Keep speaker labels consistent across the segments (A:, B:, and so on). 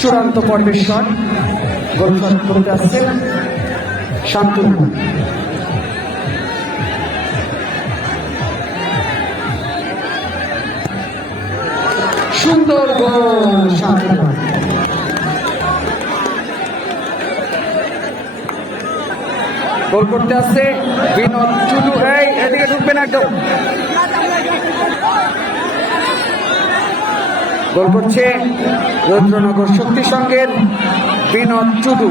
A: চূড়ান্ত পর্বের শট করতে আসছেন সুন্দর গোল করতে আসছে বিনোদ টুডু এই, এদিকে ঢুকবেন একদম। গোল করছে রুদ্রনগর শক্তি সংঘের বিনোদ টুডু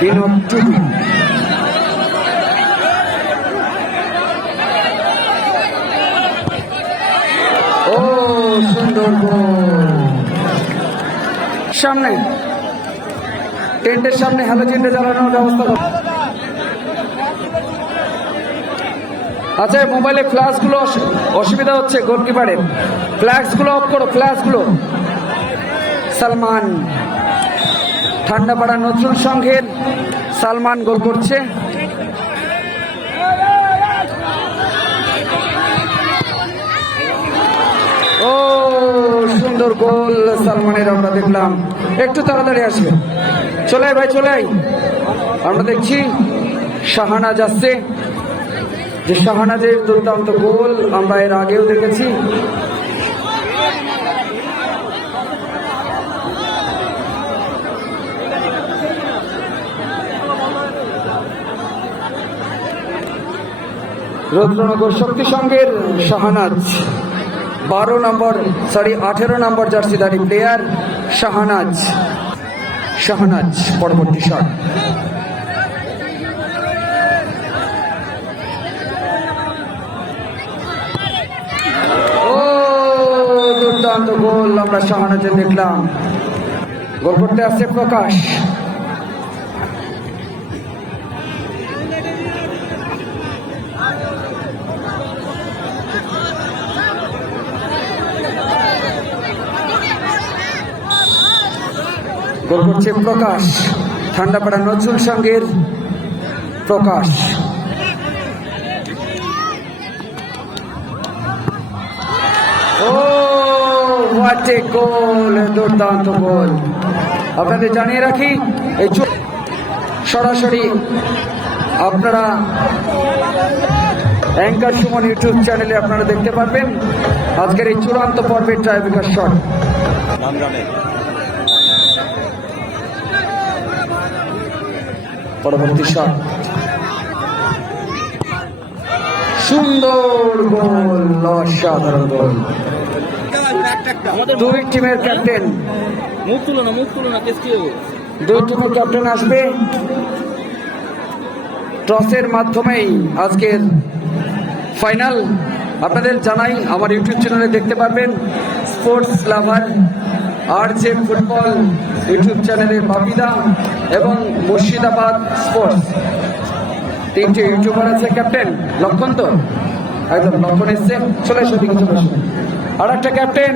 A: বিনোদ টুডু ও সামনে। টেন্টের সামনে হ্যালোজেনটা জ্বালানোর ব্যবস্থা করো। আচ্ছা মোবাইলে ফ্ল্যাশগুলো অসু- অসুবিধা হচ্ছে গোলকিপারের। ফ্ল্যাশগুলো অফ করো, ফ্ল্যাশগুলো। সালমান। ঠান্ডাপাড়া নজরুল সংঘের সালমান গোল করছে ও সুন্দর গোল সালমানের আমরা দেখলাম। একটু তাড়াতাড়ি আসবে। চলে ভাই, চলে আমরা দেখছি শাহানা যাচ্ছে। যে শাহানাজের দুর্দান্ত গোল আমরা এর আগেও দেখেছি। রুদ্রনগর শক্তি সংঘের শাহানাজ। বারো নম্বর সরি আঠেরো নম্বর জার্সিধারী প্লেয়ার শাহানাজ। শাহানাজ, পরবর্তী শট দুর্দান্ত গোল আমরা শাহানাজে দেখলাম। গোল করতে আসছে প্রকাশ। গোল করছে প্রকাশ। ঠান্ডাপাড়া নজরুল সঙ্গের প্রকাশ। ও হোয়াট এ গোল দুর্দান্ত গোল আপনাদের জানিয়ে রাখি, এই সরাসরি আপনারা অ্যাঙ্কার সুমন ইউটিউব চ্যানেলে আপনারা দেখতে পারবেন। আজকের এই চূড়ান্ত পর্বের ট্রাইবিকার শট। পরবর্তী শট সুন্দর গোল অসাধারণ গোল। দুই টিমের ক্যাপ্টেন
B: মুখ তুলো না মুখ তুলো না
A: দুই টিমের ক্যাপ্টেন আসবে। টসের মাধ্যমেই আজকের ফাইনাল আপনাদের জানাই আমার ইউটিউব চ্যানেলে দেখতে পারবেন। স্পোর্টস লাভার আর জে ফুটবল ইউটিউব চ্যানেলের বাপিদা এবং মুর্শিদাবাদ স্পোর্টস। তিনটে ইউটিউবার আছে, ক্যাপ্টেন লক্ষণ তো? একদম, লক্ষণ এসছে, চলে এসো দিকে, চলে আর একটা ক্যাপ্টেন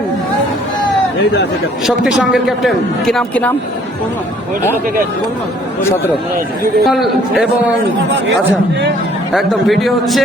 B: যে।
A: শক্তি সংঘের ক্যাপ্টেন, কি নাম কি নাম? সতেরো। এবং আচ্ছা একদম, ভিডিও হচ্ছে